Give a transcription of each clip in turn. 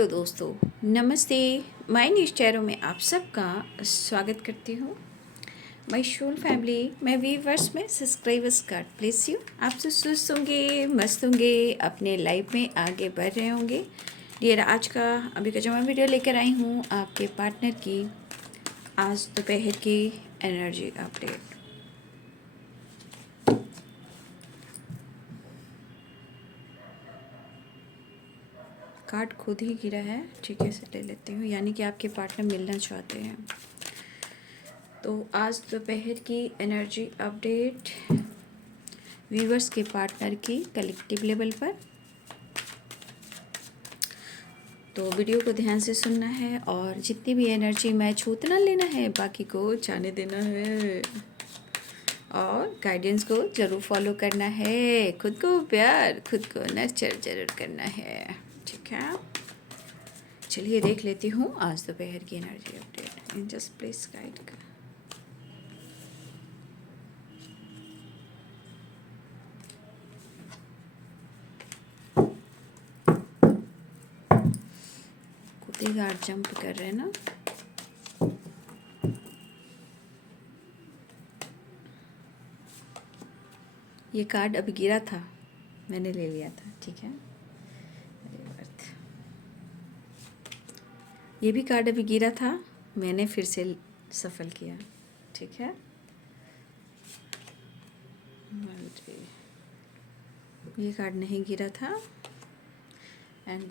Hello दोस्तों, नमस्ते। My news channel में आप सबका स्वागत करती हूँ। माय सोल फैमिली, मैं वीवर्स में सब्सक्राइबर्स कार्ड प्लीज़ यू। आप सब सुस्त होंगे, मस्त होंगे, अपने लाइफ में आगे बढ़ रहे होंगे। डियर, आज का अभी का जो मैं वीडियो लेकर आई हूँ आपके पार्टनर की आज दोपहर की एनर्जी अपडेट। कार्ड खुद ही गिरा है, ठीक है, से ले लेती हूँ। यानी कि आपके पार्टनर मिलना चाहते हैं। तो आज दोपहर की एनर्जी अपडेट व्यूवर्स के पार्टनर की कलेक्टिव लेवल पर। तो वीडियो को ध्यान से सुनना है और जितनी भी एनर्जी मैच हो उतना लेना है, बाकी को जाने देना है और गाइडेंस को ज़रूर फॉलो करना है। खुद को प्यार, खुद को नर्चर जरूर करना है, ठीक है। चलिए देख लेती हूँ आज दोपहर की energy update. In just please guide कर। कुत्ते गार्ड जंप कर रहे हैं ना। ये कार्ड अभी गिरा था, मैंने ले लिया था, ठीक है। ये भी कार्ड अभी गिरा था, मैंने फिर से सफल किया, ठीक है। ये कार्ड नहीं गिरा था। एंड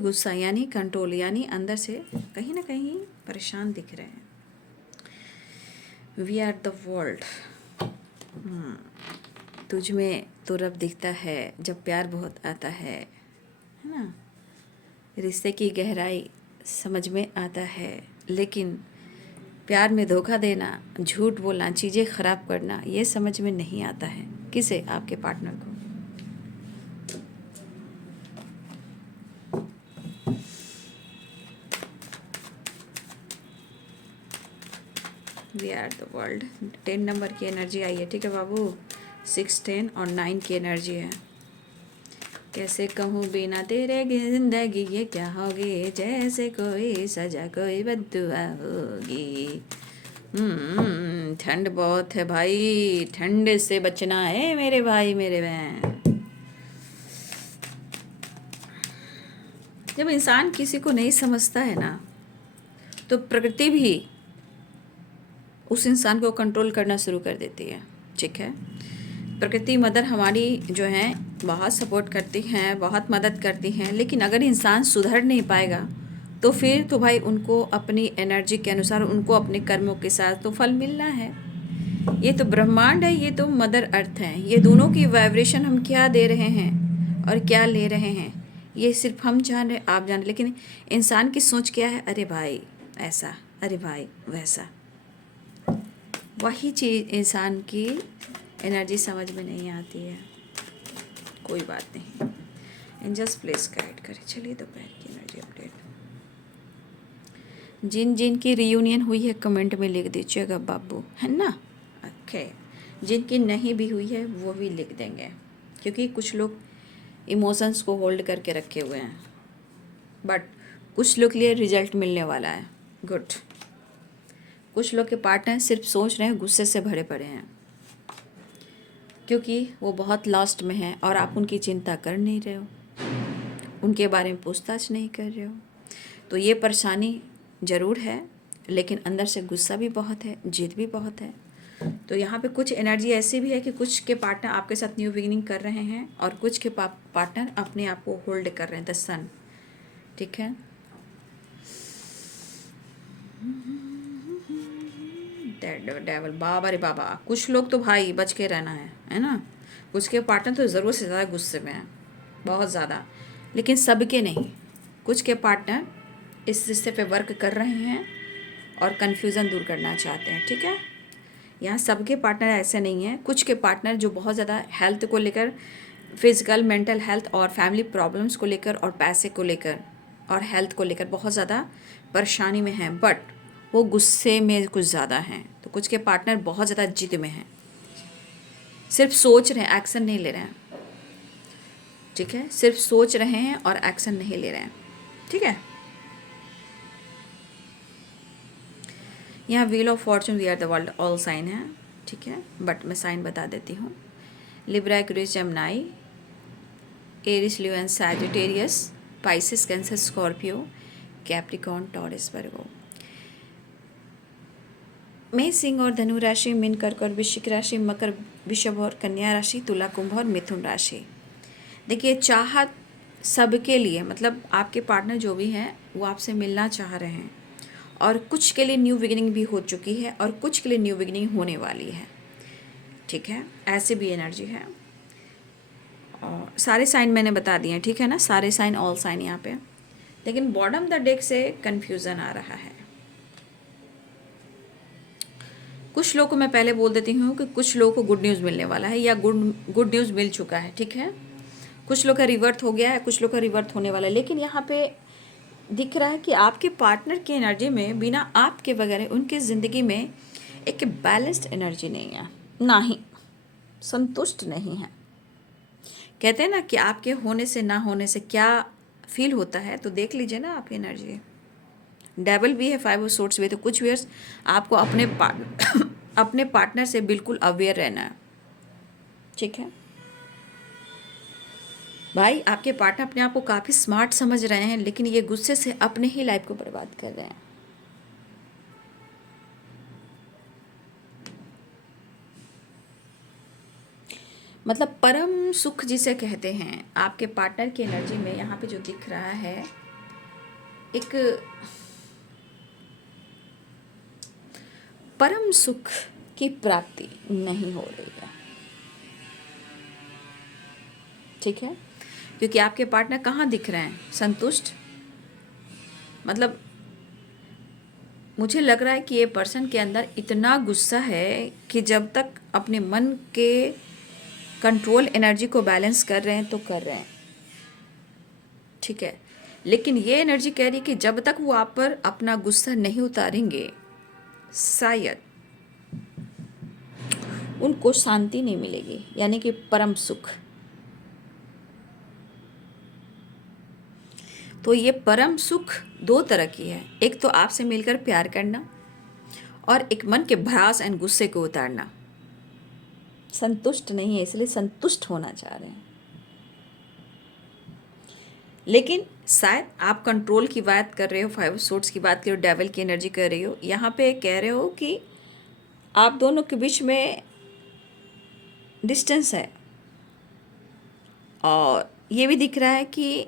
गुस्सा यानी कंट्रोल, यानी अंदर से कहीं ना कहीं परेशान दिख रहे हैं। We are the world. तुझ में तो रब दिखता है जब प्यार बहुत आता है ना। रिश्ते की गहराई समझ में आता है, लेकिन प्यार में धोखा देना, झूठ बोलना, चीज़ें ख़राब करना, ये समझ में नहीं आता है। किसे? आपके पार्टनर को। We are the world. 10 number की एनर्जी आई है, ठीक है बाबू। 6, 10 और 9 की एनर्जी है। कैसे कहूँ बिना तेरे की जिंदगी ये क्या होगी, जैसे कोई सजा कोई बद्दुआ होगी। ठंड बहुत है भाई, ठंड से बचना है मेरे भाई मेरे बहन। जब इंसान किसी को नहीं समझता है ना, तो प्रकृति भी उस इंसान को कंट्रोल करना शुरू कर देती है, ठीक है। प्रकृति मदर हमारी जो है बहुत सपोर्ट करती हैं, बहुत मदद करती हैं, लेकिन अगर इंसान सुधर नहीं पाएगा तो फिर तो भाई उनको अपनी एनर्जी के अनुसार, उनको अपने कर्मों के साथ तो फल मिलना है। ये तो ब्रह्मांड है, ये तो मदर अर्थ है। ये दोनों की वाइब्रेशन हम क्या दे रहे हैं और क्या ले रहे हैं, ये सिर्फ हम जान रहे, आप जान रहे। लेकिन इंसान की सोच क्या है? अरे भाई ऐसा, अरे भाई वैसा। वही चीज़ इंसान की एनर्जी समझ में नहीं आती है। कोई बात नहीं, एंजल्स प्लीज गाइड करें। चलिए दोपहर की एनर्जी अपडेट। जिन जिन की रियूनियन हुई है कमेंट में लिख दीजिएगा बाबू, है ना। ओके, जिनकी नहीं भी हुई है वो भी लिख देंगे, क्योंकि कुछ लोग इमोशंस को होल्ड करके रखे हुए हैं, बट कुछ लोग के लिए रिजल्ट मिलने वाला है। गुड। कुछ लोग के पार्टनर सिर्फ सोच रहे हैं, गुस्से से भरे पड़े हैं, क्योंकि वो बहुत लास्ट में हैं और आप उनकी चिंता कर नहीं रहे हो, उनके बारे में पूछताछ नहीं कर रहे हो। तो ये परेशानी ज़रूर है, लेकिन अंदर से गुस्सा भी बहुत है, जिद भी बहुत है। तो यहाँ पे कुछ एनर्जी ऐसी भी है कि कुछ के पार्टनर आपके साथ न्यू बिगिनिंग कर रहे हैं और कुछ के पार्टनर अपने आप को होल्ड कर रहे हैं। द सन, ठीक है। डेवल, बाबा रे बाबा। कुछ लोग तो भाई बच के रहना है ना। कुछ के पार्टनर तो ज़रूरत से ज़्यादा गुस्से में हैं, बहुत ज़्यादा, लेकिन सबके नहीं। कुछ के पार्टनर इस रिश्ते पे वर्क कर रहे हैं और कन्फ्यूज़न दूर करना चाहते हैं, ठीक है। यहाँ सबके पार्टनर ऐसे नहीं हैं। कुछ के पार्टनर जो बहुत ज़्यादा हेल्थ को लेकर, फिजिकल, मेंटल हेल्थ और फैमिली प्रॉब्लम्स को लेकर और पैसे को लेकर और हेल्थ को लेकर बहुत ज़्यादा परेशानी में हैं, बट वो गुस्से में कुछ ज़्यादा हैं। तो कुछ के पार्टनर बहुत ज़्यादा जिद में हैं, सिर्फ सोच रहे हैं, एक्शन नहीं ले रहे हैं। ठीक है, सिर्फ सोच रहे हैं और एक्शन नहीं ले रहे हैं। ठीक है, यहाँ wheel of fortune, we are the world, all sign है। ठीक है, बट मैं साइन बता देती हूँ। Libra, Aquarius, Gemini, Aries, Leo and Sagittarius, Pisces, Cancer, Scorpio, Capricorn, Taurus, Virgo. Mesh, Singh और धनु राशि, मीन, कर्क और वृश्चिक राशि, मकर, वृषभ और कन्या राशि, तुला, कुंभ और मिथुन राशि। देखिए, चाहत सबके लिए, मतलब आपके पार्टनर जो भी हैं वो आपसे मिलना चाह रहे हैं, और कुछ के लिए न्यू बिगिनिंग भी हो चुकी है और कुछ के लिए न्यू बिगिनिंग होने वाली है। ठीक है, ऐसे भी एनर्जी है। और सारे साइन मैंने बता दिए हैं, ठीक है ना, सारे साइन, ऑल साइन यहाँ पे। लेकिन बॉटम द डेक से कन्फ्यूज़न आ रहा है। कुछ लोगों को मैं पहले बोल देती हूँ कि कुछ लोगों को गुड न्यूज़ मिलने वाला है या गुड न्यूज़ मिल चुका है। ठीक है, कुछ लोग का रिवर्थ हो गया है, कुछ लोग का रिवर्थ होने वाला है। लेकिन यहाँ पे दिख रहा है कि आपके पार्टनर की एनर्जी में बिना आपके वगैरह उनकी ज़िंदगी में एक बैलेंस्ड एनर्जी नहीं है, ना ही संतुष्ट नहीं है। कहते हैं ना कि आपके होने से ना होने से क्या फील होता है, तो देख लीजिए ना आपकी एनर्जी। डेविल भी है, 5 ऑफ सोर्ड्स भी है। तो कुछ व्यूअर्स आपको अपने पार्टनर से बिल्कुल अवेयर रहना है। ठीक है भाई, आपके पार्टनर अपने आप को काफ़ी स्मार्ट समझ रहे हैं, लेकिन ये गुस्से से अपने ही लाइफ को बर्बाद कर रहे हैं। मतलब परम सुख जिसे कहते हैं, आपके पार्टनर की एनर्जी में यहाँ पे जो दिख रहा है, एक परम सुख की प्राप्ति नहीं हो रही है। ठीक है, क्योंकि आपके पार्टनर कहाँ दिख रहे हैं, संतुष्ट। मतलब मुझे लग रहा है कि ये पर्सन के अंदर इतना गुस्सा है कि जब तक अपने मन के कंट्रोल एनर्जी को बैलेंस कर रहे हैं तो कर रहे हैं। ठीक है, लेकिन ये एनर्जी कह रही है कि जब तक वो आप पर अपना गुस्सा नहीं उतारेंगे, शायद उनको शांति नहीं मिलेगी, यानी कि परम सुख। तो ये परम सुख 2 तरह की है, एक तो आपसे मिलकर प्यार करना, और एक मन के भड़ास एंड गुस्से को उतारना। संतुष्ट नहीं है, इसलिए संतुष्ट होना चाह रहे हैं। लेकिन शायद आप कंट्रोल की बात कर रहे हो, 5 सोर्ड्स की बात कर रहे हो, डेविल की एनर्जी कर रही हो। यहाँ पे कह रहे हो कि आप दोनों के बीच में डिस्टेंस है, और ये भी दिख रहा है कि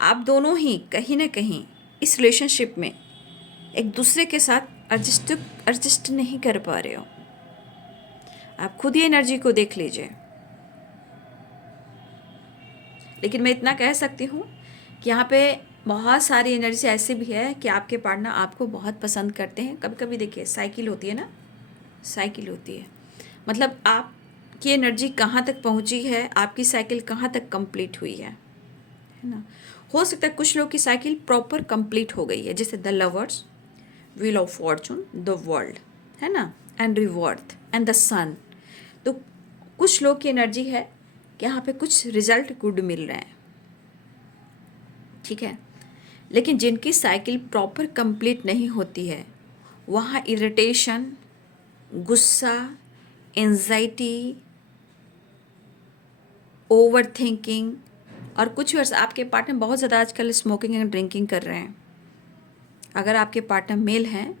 आप दोनों ही कहीं ना कहीं इस रिलेशनशिप में एक दूसरे के साथ एडजस्ट नहीं कर पा रहे हो। आप खुद ही एनर्जी को देख लीजिए। लेकिन मैं इतना कह सकती हूँ कि यहाँ पे बहुत सारी एनर्जी ऐसी भी है कि आपके पार्टनर आपको बहुत पसंद करते हैं। कभी कभी देखिए, साइकिल होती है ना, साइकिल होती है, मतलब आपकी एनर्जी कहाँ तक पहुँची है, आपकी साइकिल कहाँ तक कंप्लीट हुई है ना। हो सकता है कुछ लोग की साइकिल प्रॉपर कंप्लीट हो गई है, जैसे the lovers, wheel of fortune, the world, है ना, एंड रिवर्थ एंड द सन। तो कुछ लोग की एनर्जी है कि यहाँ पे कुछ रिजल्ट गुड मिल रहे हैं। ठीक है, लेकिन जिनकी साइकिल प्रॉपर कंप्लीट नहीं होती है, वहाँ इरिटेशन, गुस्सा, एंजाइटी, ओवर थिंकिंग, और कुछ वर्ष आपके पार्टनर बहुत ज़्यादा आजकल स्मोकिंग एंड ड्रिंकिंग कर रहे हैं। अगर आपके पार्टनर मेल हैं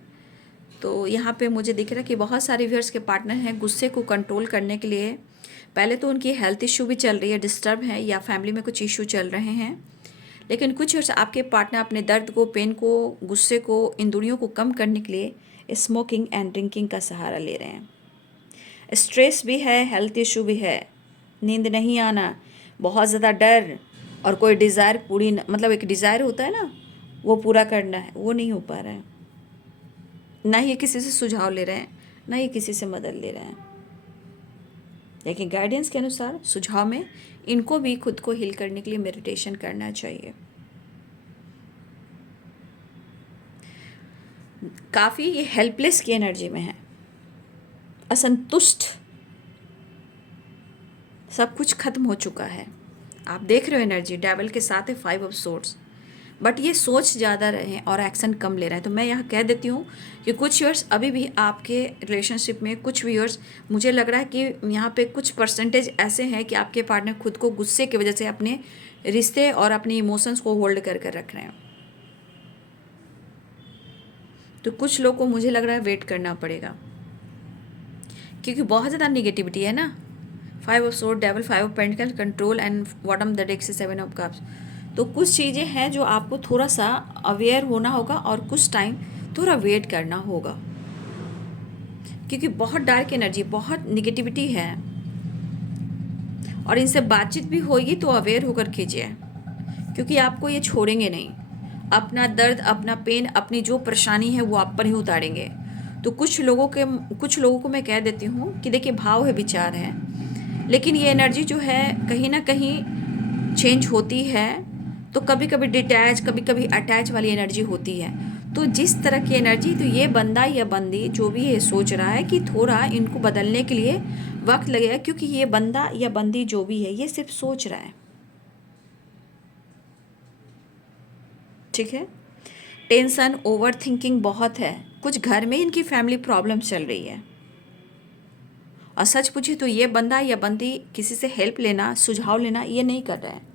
तो यहाँ पे मुझे दिख रहा है कि बहुत सारे व्यूअर्स के पार्टनर हैं, गुस्से को कंट्रोल करने के लिए पहले तो उनकी हेल्थ इशू भी चल रही है, डिस्टर्ब है, या फैमिली में कुछ इशू चल रहे हैं। लेकिन कुछ व्यूअर्स आपके पार्टनर अपने दर्द को, पेन को, गुस्से को, इन दूरियों को कम करने के लिए स्मोकिंग एंड ड्रिंकिंग का सहारा ले रहे हैं। स्ट्रेस भी है, हेल्थ इशू भी है, नींद नहीं आना, बहुत ज़्यादा डर, और कोई डिज़ायर पूरी मतलब एक डिज़ायर होता है ना, वो पूरा करना है, वो नहीं हो पा रहा है। ना ही किसी से सुझाव ले रहे हैं, ना ही किसी से मदद ले रहे हैं। लेकिन गाइडेंस के अनुसार सुझाव में इनको भी खुद को हील करने के लिए मेडिटेशन करना चाहिए। काफ़ी ये हेल्पलेस की एनर्जी में है, असंतुष्ट, सब कुछ खत्म हो चुका है, आप देख रहे हो एनर्जी डेविल के साथ है 5 ऑफ सोर्ड्स, बट ये सोच ज़्यादा रहे हैं और एक्शन कम ले रहे हैं। तो मैं यहाँ कह देती हूँ कि कुछ व्यूअर्स अभी भी आपके रिलेशनशिप में, कुछ व्यूअर्स मुझे लग रहा है कि यहाँ पे कुछ परसेंटेज ऐसे हैं कि आपके पार्टनर खुद को गुस्से की वजह से अपने रिश्ते और अपने इमोशंस को होल्ड कर कर रख रहे हैं। तो कुछ लोग को मुझे लग रहा है वेट करना पड़ेगा, क्योंकि बहुत ज़्यादा निगेटिविटी है ना। 5 of sword, devil, 5 of pentacle, control and bottom the deck से 7 ऑफ कप्स। तो कुछ चीज़ें हैं जो आपको थोड़ा सा अवेयर होना होगा और कुछ टाइम थोड़ा वेट करना होगा, क्योंकि बहुत डार्क एनर्जी, बहुत निगेटिविटी है और इनसे बातचीत भी होगी तो अवेयर होकर कीजिए, क्योंकि आपको ये छोड़ेंगे नहीं। अपना दर्द, अपना पेन, अपनी जो परेशानी है वो आप पर ही उतारेंगे। तो कुछ लोगों को मैं कह देती हूँ कि देखिए भाव है, विचार है, लेकिन ये एनर्जी जो है कहीं ना कहीं चेंज होती है। तो कभी कभी डिटैच, कभी कभी अटैच वाली एनर्जी होती है। तो जिस तरह की एनर्जी, तो ये बंदा या बंदी जो भी ये सोच रहा है कि थोड़ा इनको बदलने के लिए वक्त लगेगा, क्योंकि ये बंदा या बंदी जो भी है ये सिर्फ सोच रहा है, ठीक है। टेंशन, ओवर थिंकिंग बहुत है। कुछ घर में इनकी फैमिली प्रॉब्लम चल रही है, और सच पूछे तो ये बंदा या बंदी किसी से हेल्प लेना, सुझाव लेना ये नहीं कर रहा है।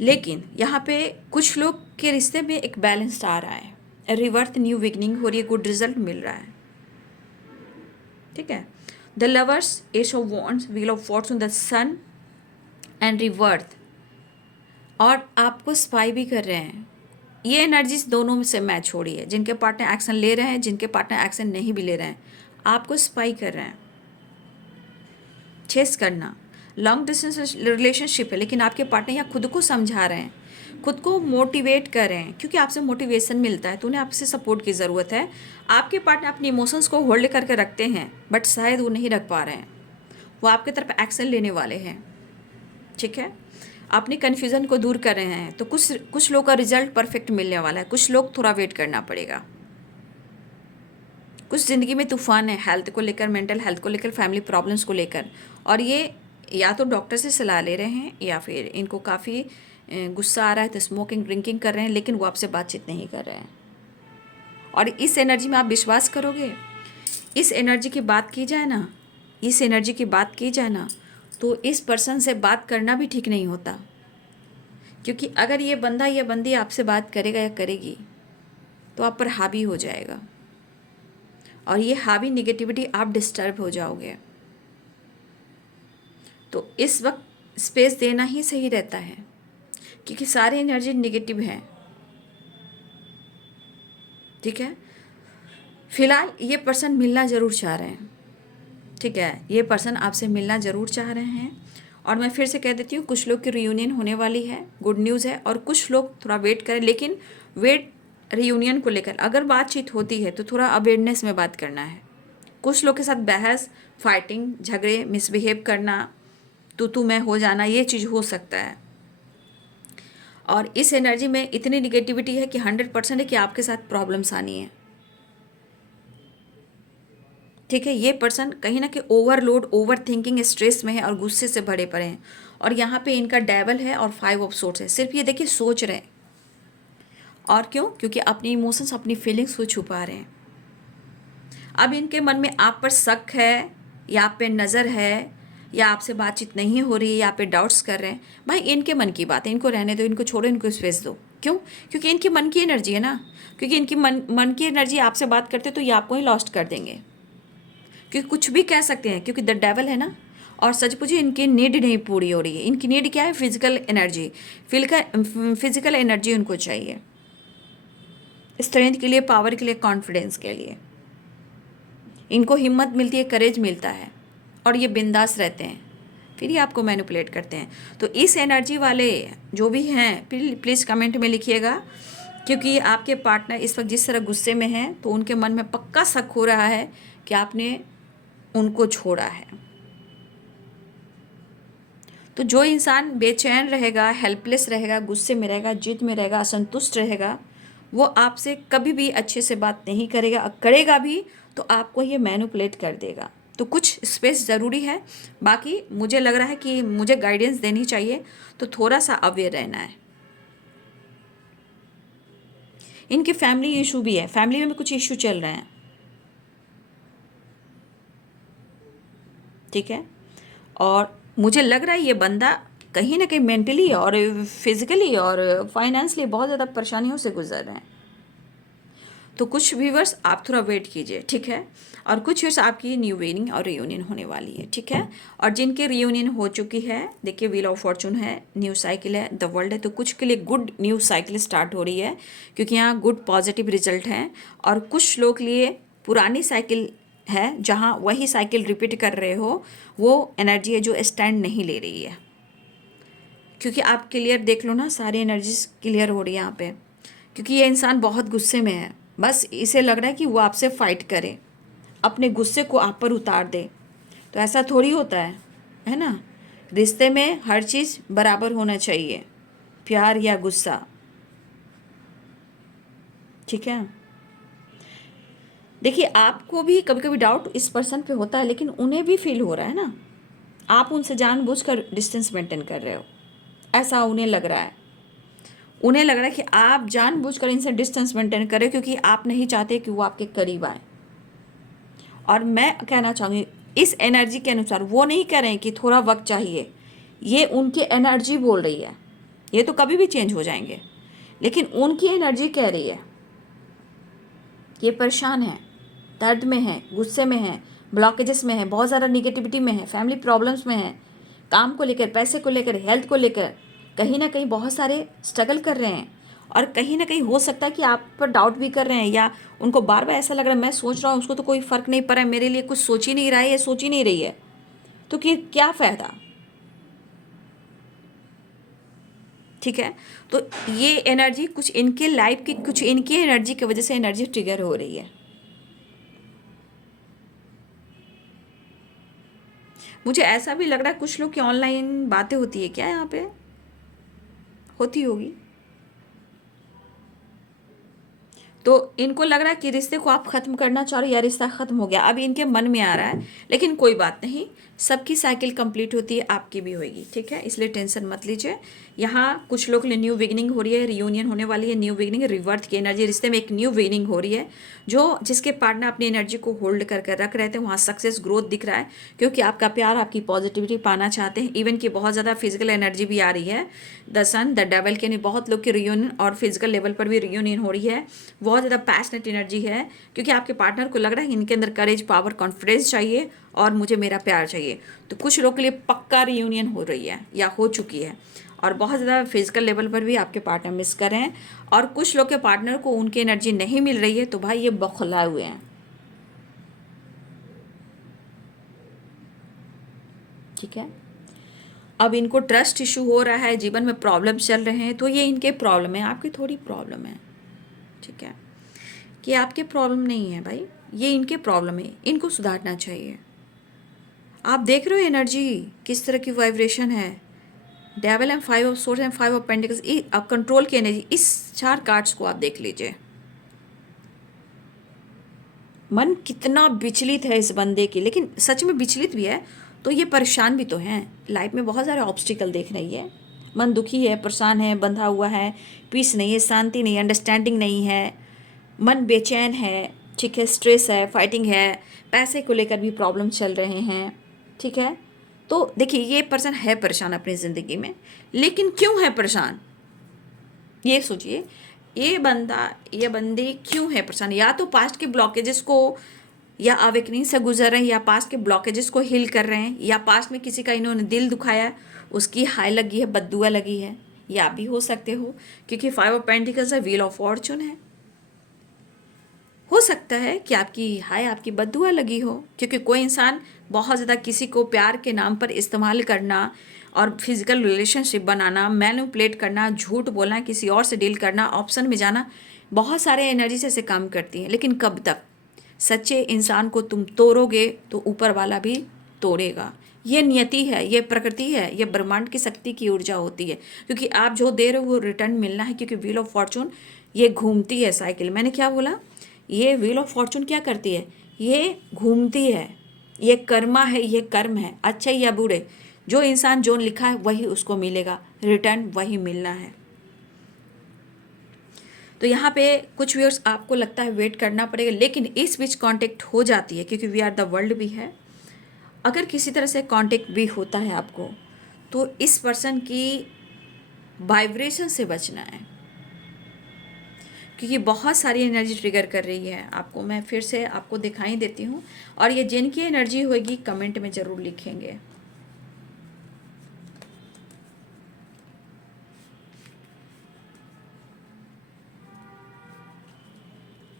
लेकिन यहाँ पे कुछ लोग के रिश्ते में एक बैलेंस आ रहा है, रिवर्थ, न्यू बिगनिंग हो रही है, गुड रिजल्ट मिल रहा है, ठीक है। The lovers, ace of wands, wheel of fortune, the sun and rebirth. और आपको स्पाई भी कर रहे हैं। ये एनर्जीज दोनों में से मैच हो रही है, जिनके पार्टनर एक्शन ले रहे हैं, जिनके पार्टनर एक्शन नहीं भी ले रहे हैं, आपको स्पाई कर रहे हैं, चेस करना। लॉन्ग डिस्टेंस रिलेशनशिप है, लेकिन आपके पार्टनर यहाँ खुद को समझा रहे हैं, खुद को मोटिवेट कर रहे हैं, क्योंकि आपसे मोटिवेशन मिलता है तो उन्हें आपसे सपोर्ट की ज़रूरत है। आपके पार्टनर अपने इमोशंस को होल्ड करके रखते हैं, बट शायद वो नहीं रख पा रहे हैं, वो आपके तरफ एक्शन लेने वाले हैं, ठीक है। अपनी कन्फ्यूज़न को दूर कर रहे हैं। तो कुछ लोग का रिजल्ट परफेक्ट मिलने वाला है, कुछ लोग थोड़ा वेट करना पड़ेगा। कुछ ज़िंदगी में तूफान है, हेल्थ को लेकर, मेंटल हेल्थ को लेकर, फैमिली प्रॉब्लम्स को लेकर, और ये या तो डॉक्टर से सलाह ले रहे हैं या फिर इनको काफ़ी गुस्सा आ रहा है तो स्मोकिंग, ड्रिंकिंग कर रहे हैं, लेकिन वो आपसे बातचीत नहीं कर रहे हैं। और इस एनर्जी में आप विश्वास करोगे, इस एनर्जी की बात की जाए ना, इस एनर्जी की बात की जाए ना, तो इस पर्सन से बात करना भी ठीक नहीं होता, क्योंकि अगर ये बंदा या बंदी आपसे बात करेगा या करेगी तो आप पर हावी हो जाएगा, और ये हावी नेगेटिविटी आप डिस्टर्ब हो जाओगे। तो इस वक्त स्पेस देना ही सही रहता है, क्योंकि सारी एनर्जी नेगेटिव है, ठीक है। फिलहाल ये पर्सन मिलना ज़रूर चाह रहे हैं, ठीक है, ये पर्सन आपसे मिलना ज़रूर चाह रहे हैं। और मैं फिर से कह देती हूँ, कुछ लोग की रियूनियन होने वाली है, गुड न्यूज़ है, और कुछ लोग थोड़ा वेट करें, लेकिन वेट रियूनियन को लेकर अगर बातचीत होती है तो थोड़ा अवेयरनेस में बात करना है। कुछ लोग के साथ बहस, फाइटिंग, झगड़े, मिसबिहेव करना, तू मैं हो जाना, ये चीज़ हो सकता है। और इस एनर्जी में इतनी निगेटिविटी है कि 100% है कि आपके साथ प्रॉब्लम्स आनी है, ठीक है। ये पर्सन कहीं ना कहीं ओवरलोड, ओवर थिंकिंग, स्ट्रेस में है और गुस्से से भरे पड़े हैं, और यहाँ पे इनका डेवल है और 5 ऑफ सोर्ड्स है। सिर्फ ये देखिए सोच रहे हैं, और क्यों? क्योंकि अपनी इमोशंस, अपनी फीलिंग्स को छुपा रहे हैं। अब इनके मन में आप पर शक है, या आप पे नज़र है, या आपसे बातचीत नहीं हो रही है, या आप पे डाउट्स कर रहे हैं। भाई इनके मन की बात है, इनको रहने दो, इनको छोड़ो, इनको स्पेस दो। क्यों? क्योंकि इनकी मन की एनर्जी है ना, क्योंकि इनकी मन की एनर्जी आपसे बात करते तो ये आपको ही लॉस्ट कर देंगे, क्योंकि कुछ भी कह सकते हैं, क्योंकि द डेवल है ना। और सच पूछिए, इनकी नीड नहीं पूरी हो रही है। इनकी नीड क्या है? फिजिकल एनर्जी, फिजिकल एनर्जी उनको चाहिए, स्ट्रेंथ के लिए, पावर के लिए, कॉन्फिडेंस के लिए। इनको हिम्मत मिलती है, करेज मिलता है, और ये बिंदास रहते हैं, फिर ये आपको मैनिपुलेट करते हैं। तो इस एनर्जी वाले जो भी हैं, प्लीज़ कमेंट में लिखिएगा, क्योंकि आपके पार्टनर इस वक्त जिस तरह गुस्से में हैं, तो उनके मन में पक्का शक हो रहा है कि आपने उनको छोड़ा है। तो जो इंसान बेचैन रहेगा, हेल्पलेस रहेगा, गुस्से में रहेगा, जिद में रहेगा, असंतुष्ट रहेगा, वो आपसे कभी भी अच्छे से बात नहीं करेगा, करेगा भी तो आपको ये मैनिपुलेट कर देगा। तो कुछ स्पेस ज़रूरी है। बाकी मुझे लग रहा है कि मुझे गाइडेंस देनी चाहिए, तो थोड़ा सा अवेयर रहना है। इनके फैमिली इशू भी है, फैमिली में भी कुछ इशू चल रहे हैं, ठीक है। और मुझे लग रहा है ये बंदा कहीं ना कहीं मेंटली और फिजिकली और फाइनेंशियली बहुत ज़्यादा परेशानियों से गुजर रहे हैं। तो कुछ व्यूवर्स आप थोड़ा वेट कीजिए, ठीक है। और कुछ व्यूवर्स आपकी न्यू बिगिनिंग और रियूनियन होने वाली है, ठीक है। और जिनके रियूनियन हो चुकी है, देखिए व्हील ऑफ फॉर्चून है, न्यू साइकिल है, द वर्ल्ड है, तो कुछ के लिए गुड न्यू साइकिल स्टार्ट हो रही है, क्योंकि यहाँ गुड पॉजिटिव रिजल्ट हैं। और कुछ लोग के लिए पुरानी साइकिल है, जहाँ वही साइकिल रिपीट कर रहे हो, वो एनर्जी है जो स्टैंड नहीं ले रही है। क्योंकि आप क्लियर देख लो ना, सारी एनर्जीज क्लियर हो रही है यहाँ पे। क्योंकि ये इंसान बहुत गुस्से में है, बस इसे लग रहा है कि वो आपसे फाइट करे, अपने गुस्से को आप पर उतार दे। तो ऐसा थोड़ी होता है ना। रिश्ते में हर चीज़ बराबर होना चाहिए, प्यार या गुस्सा, ठीक है। देखिए आपको भी कभी कभी डाउट इस पर्सन पे होता है, लेकिन उन्हें भी फील हो रहा है ना, आप उनसे जानबूझकर डिस्टेंस मेंटेन कर रहे हो, ऐसा उन्हें लग रहा है। उन्हें लग रहा है कि आप जानबूझकर इनसे डिस्टेंस मेंटेन करें, क्योंकि आप नहीं चाहते कि वो आपके करीब आए। और मैं कहना चाहूँगी इस एनर्जी के अनुसार, वो नहीं कह रहे हैं कि थोड़ा वक्त चाहिए, ये उनकी एनर्जी बोल रही है। ये तो कभी भी चेंज हो जाएंगे, लेकिन उनकी एनर्जी कह रही है ये परेशान है, दर्द में है, गुस्से में है, ब्लॉकेजेस में है, बहुत ज़्यादा निगेटिविटी में है, फैमिली प्रॉब्लम्स में है, काम को लेकर, पैसे को लेकर, हेल्थ को लेकर कहीं ना कहीं बहुत सारे स्ट्रगल कर रहे हैं। और कहीं ना कहीं हो सकता है कि आप पर डाउट भी कर रहे हैं, या उनको बार बार ऐसा लग रहा है मैं सोच रहा हूँ, उसको तो कोई फ़र्क नहीं पड़ रहा है, मेरे लिए कुछ सोच ही नहीं रहा है, ये सोच ही नहीं रही है, तो कि क्या फ़ायदा, ठीक है। तो ये एनर्जी कुछ इनके लाइफ की, कुछ इनकी एनर्जी की वजह से एनर्जी ट्रिगर हो रही है। मुझे ऐसा भी लग रहा है कुछ लोग की ऑनलाइन बातें होती है क्या, यहाँ पे होती होगी। तो इनको लग रहा है कि रिश्ते को आप ख़त्म करना चाह रहे हो, या रिश्ता ख़त्म हो गया, अब इनके मन में आ रहा है। लेकिन कोई बात नहीं, सबकी साइकिल कंप्लीट होती है, आपकी भी होगी, ठीक है। इसलिए टेंशन मत लीजिए। यहाँ कुछ लोग के लिए न्यू बिगिनिंग हो रही है, रियूनियन होने वाली है, न्यू बिगिनिंग, रिवर्थ की एनर्जी, रिश्ते में एक न्यू बिगिनिंग हो रही है। जो जिसके पार्टनर अपनी एनर्जी को होल्ड कर कर रख रहे थे, वहाँ सक्सेस ग्रोथ दिख रहा है, क्योंकि आपका प्यार, आपकी पॉजिटिविटी पाना चाहते हैं। इवन की बहुत ज़्यादा फिजिकल एनर्जी भी आ रही है, द सन, द डेवल के, बहुत लोग की रियूनियन और फिजिकल लेवल पर भी रियूनियन हो रही है। बहुत ज़्यादा पैशनेट एनर्जी है, क्योंकि आपके पार्टनर को लग रहा है इनके अंदर करेज, पावर, कॉन्फिडेंस चाहिए, और मुझे मेरा प्यार चाहिए। तो कुछ लोग के लिए पक्का रियूनियन हो रही है या हो चुकी है, और बहुत ज़्यादा फिजिकल लेवल पर भी आपके पार्टनर मिस कर रहे हैं। और कुछ लोग के पार्टनर को उनकी एनर्जी नहीं मिल रही है, तो भाई ये बौखलाए हुए हैं, ठीक है। अब इनको ट्रस्ट इशू हो रहा है, जीवन में प्रॉब्लम चल रहे हैं, तो ये इनके प्रॉब्लम है, आपकी थोड़ी प्रॉब्लम है, ठीक है। कि आपके प्रॉब्लम नहीं है भाई, ये इनके प्रॉब्लम है, इनको सुधारना चाहिए। आप देख रहे हो एनर्जी किस तरह की वाइब्रेशन है, devil and 5 of source and 5 of pentacles, अब कंट्रोल की एनर्जी। इस 4 कार्ड्स को आप देख लीजिए, मन कितना विचलित है इस बंदे की, लेकिन सच में विचलित भी है, तो ये परेशान भी तो हैं, लाइफ में बहुत सारे ऑब्स्टिकल देख रही है, मन दुखी है, परेशान है, बंधा हुआ है, पीस नहीं है, शांति नहीं है, अंडरस्टैंडिंग नहीं है, मन बेचैन है, ठीक है, स्ट्रेस है, फाइटिंग है, पैसे को लेकर भी प्रॉब्लम चल रहे हैं, ठीक है। तो देखिए ये पर्सन है परेशान अपनी ज़िंदगी में, लेकिन क्यों है परेशान, ये सोचिए। ये बंदा, ये बंदी क्यों है परेशान, या तो पास्ट के ब्लॉकेजेस को या अवेकनिंग से गुजर रहे हैं, या पास्ट के ब्लॉकेजेस को हील कर रहे हैं, या पास्ट में किसी का इन्होंने दिल दुखाया, उसकी हाई लगी है, बद्दुआ लगी है, या भी हो सकते हो, क्योंकि 5 ऑफ पेंटिकल्स है, व्हील ऑफ फॉर्चून है। हो सकता है कि आपकी हाय, आपकी बद्दुआ लगी हो, क्योंकि कोई इंसान बहुत ज़्यादा किसी को प्यार के नाम पर इस्तेमाल करना और फिजिकल रिलेशनशिप बनाना, मैनिपुलेट करना, झूठ बोलना, किसी और से डील करना, ऑप्शन में जाना, बहुत सारे एनर्जी से काम करती है। लेकिन कब तक? सच्चे इंसान को तुम तोड़ोगे तो ऊपर वाला भी तोड़ेगा। ये नियति है, ये प्रकृति है, ये ब्रह्मांड की शक्ति की ऊर्जा होती है, क्योंकि आप जो दे रहे हो वो रिटर्न मिलना है। क्योंकि व्हील ऑफ फॉर्चून ये घूमती है साइकिल, मैंने क्या बोला, ये व्हील ऑफ फॉर्चून क्या करती है, ये घूमती है, ये कर्मा है, ये कर्म है, अच्छे या बुरे, जो इंसान जो लिखा है वही उसको मिलेगा, रिटर्न वही मिलना है। तो यहाँ पे कुछ व्यूअर्स आपको लगता है वेट करना पड़ेगा, लेकिन इस बीच कांटेक्ट हो जाती है, क्योंकि वी आर द वर्ल्ड भी है। अगर किसी तरह से कांटेक्ट भी होता है आपको, तो इस पर्सन की वाइब्रेशन से बचना है, क्योंकि बहुत सारी एनर्जी ट्रिगर कर रही है आपको। मैं फिर से आपको दिखाई देती हूँ, और ये जिनकी एनर्जी होगी कमेंट में ज़रूर लिखेंगे।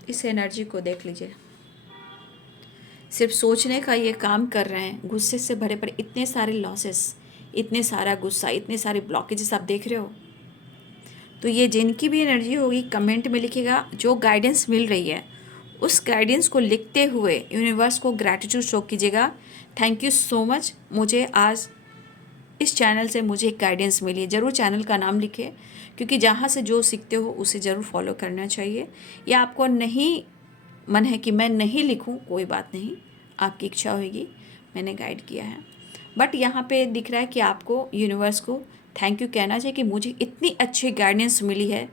इस एनर्जी को देख लीजिए, सिर्फ सोचने का ये काम कर रहे हैं, गुस्से से भरे पड़े, इतने सारे लॉसेस, इतने सारा गुस्सा, इतने सारे ब्लॉकेजेस आप देख रहे हो। तो ये जिनकी भी एनर्जी होगी कमेंट में लिखिएगा। जो गाइडेंस मिल रही है उस गाइडेंस को लिखते हुए यूनिवर्स को ग्रैटिट्यूड शो कीजिएगा। थैंक यू सो मच, मुझे आज इस चैनल से मुझे एक गाइडेंस मिली है। ज़रूर चैनल का नाम लिखिए, क्योंकि जहाँ से जो सीखते हो उसे ज़रूर फॉलो करना चाहिए। या आपको नहीं मन है कि मैं नहीं लिखूं, कोई बात नहीं, आपकी इच्छा होगी, मैंने गाइड किया है। बट यहाँ पे दिख रहा है कि आपको यूनिवर्स को थैंक यू कहना चाहिए कि मुझे इतनी अच्छी गाइडेंस मिली है।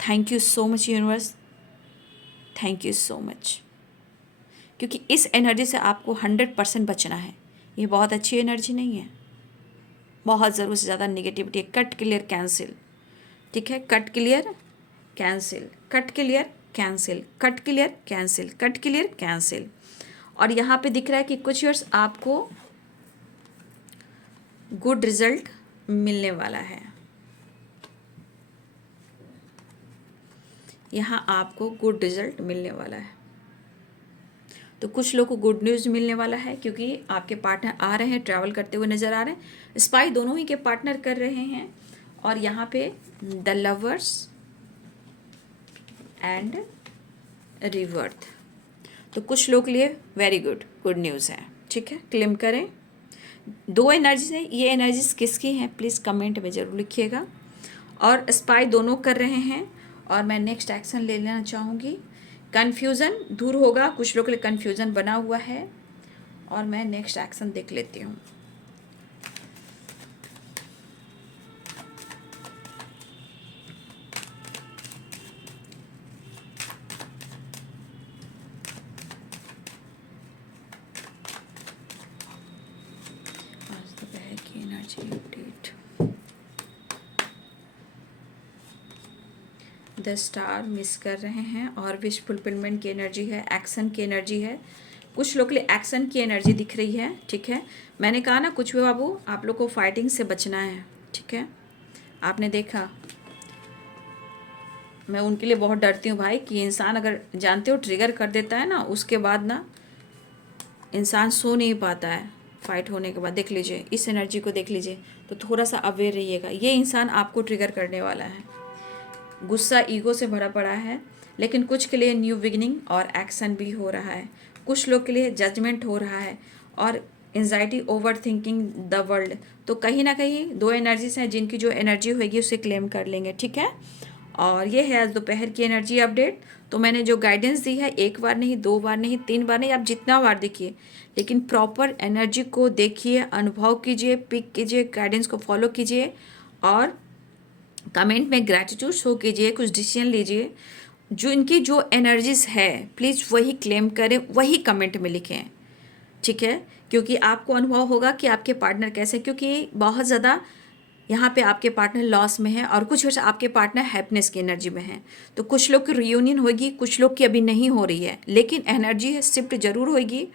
Thank you so much universe, thank you so much, क्योंकि इस एनर्जी से आपको 100% बचना है। ये बहुत अच्छी एनर्जी नहीं है, बहुत ज़रूर से ज़्यादा नेगेटिविटी है। कट क्लियर कैंसिल, ठीक है, cut clear cancel, cut clear cancel, cut clear cancel, cut clear cancel. और यहाँ पे दिख रहा है कि कुछ ईयर्स आपको गुड रिजल्ट मिलने वाला है। यहाँ आपको गुड रिजल्ट मिलने वाला है। तो कुछ लोगों को गुड न्यूज़ मिलने वाला है, क्योंकि आपके पार्टनर आ रहे हैं, ट्रैवल करते हुए नज़र आ रहे हैं। स्पाई दोनों ही के पार्टनर कर रहे हैं। और यहाँ पे द लवर्स एंड रिवर्थ, तो कुछ लोग के लिए वेरी गुड न्यूज़ है, ठीक है। क्लेम करें। दो एनर्जीज हैं, ये एनर्जीज किसकी हैं प्लीज़ कमेंट में ज़रूर लिखिएगा। और स्पाई दोनों कर रहे हैं, और मैं नेक्स्ट एक्शन ले लेना चाहूँगी। कन्फ्यूज़न दूर होगा, कुछ लोग के लिए कन्फ्यूज़न बना हुआ है, और मैं नेक्स्ट एक्शन देख लेती हूँ। आज दोपहर की energy update. The star miss कर रहे हैं, और विश फुलफिलमेंट की एनर्जी है, एक्शन की एनर्जी है। कुछ लोग के लिए एक्शन की एनर्जी दिख रही है, ठीक है। मैंने कहा ना कुछ भी बाबू, आप लोग को फाइटिंग से बचना है, ठीक है। आपने देखा, मैं उनके लिए बहुत डरती हूँ भाई, कि इंसान अगर जानते हो ट्रिगर कर देता है ना, उसके बाद ना इंसान सो नहीं पाता है फाइट होने के बाद। देख लीजिए, इस एनर्जी को देख लीजिए, तो थोड़ा सा अवेयर रहिएगा। ये इंसान आपको ट्रिगर करने वाला है, गुस्सा ईगो से भरा पड़ा है। लेकिन कुछ के लिए न्यू बिगिनिंग और एक्शन भी हो रहा है, कुछ लोग के लिए जजमेंट हो रहा है, और anxiety over thinking the world. तो कहीं ना कहीं दो एनर्जीज हैं, जिनकी जो एनर्जी होगी उसे क्लेम कर लेंगे, ठीक है। और ये है आज दोपहर की एनर्जी अपडेट। तो मैंने जो गाइडेंस दी है, एक बार नहीं, दो बार नहीं, तीन बार नहीं, आप जितना बार देखिए, लेकिन प्रॉपर एनर्जी को देखिए, अनुभव कीजिए, पिक कीजिए, गाइडेंस को फॉलो कीजिए, और कमेंट में ग्रैटिट्यूड शो कीजिए, कुछ डिसीजन लीजिए। जो इनकी जो एनर्जीज है प्लीज़ वही क्लेम करें, वही कमेंट में लिखें, ठीक है। क्योंकि आपको अनुभव होगा कि आपके पार्टनर कैसे, क्योंकि बहुत ज़्यादा यहाँ पे आपके पार्टनर लॉस में है, और कुछ आपके पार्टनर हैप्पीनेस की एनर्जी में है। तो कुछ लोग की रियूनियन होगी, कुछ लोग की अभी नहीं हो रही है, लेकिन एनर्जी शिफ्ट जरूर होगी,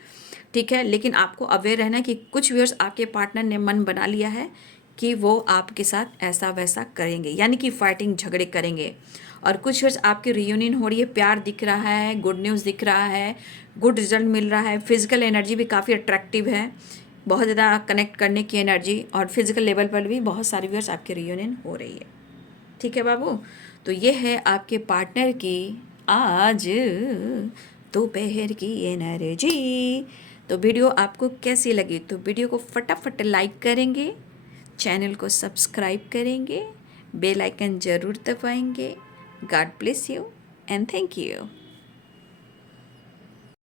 ठीक है। लेकिन आपको अवेयर रहना है कि कुछ व्यूअर्स आपके पार्टनर ने मन बना लिया है कि वो आपके साथ ऐसा वैसा करेंगे, यानी कि फाइटिंग झगड़े करेंगे। और कुछ व्यूअर्स आपकी रियूनियन हो रही है, प्यार दिख रहा है, गुड न्यूज़ दिख रहा है, गुड रिजल्ट मिल रहा है। फिजिकल एनर्जी भी काफ़ी अट्रैक्टिव है, बहुत ज़्यादा कनेक्ट करने की एनर्जी, और फिजिकल लेवल पर भी बहुत सारे व्यूअर्स आपकी रियूनियन हो रही है, ठीक है बाबू। तो ये है आपके पार्टनर की आज दोपहर की एनर्जी। तो वीडियो आपको कैसी लगी, तो वीडियो को फटाफट लाइक करेंगे, चैनल को सब्सक्राइब करेंगे, बेल आइकन ज़रूर दबाएंगे। God bless you and thank you.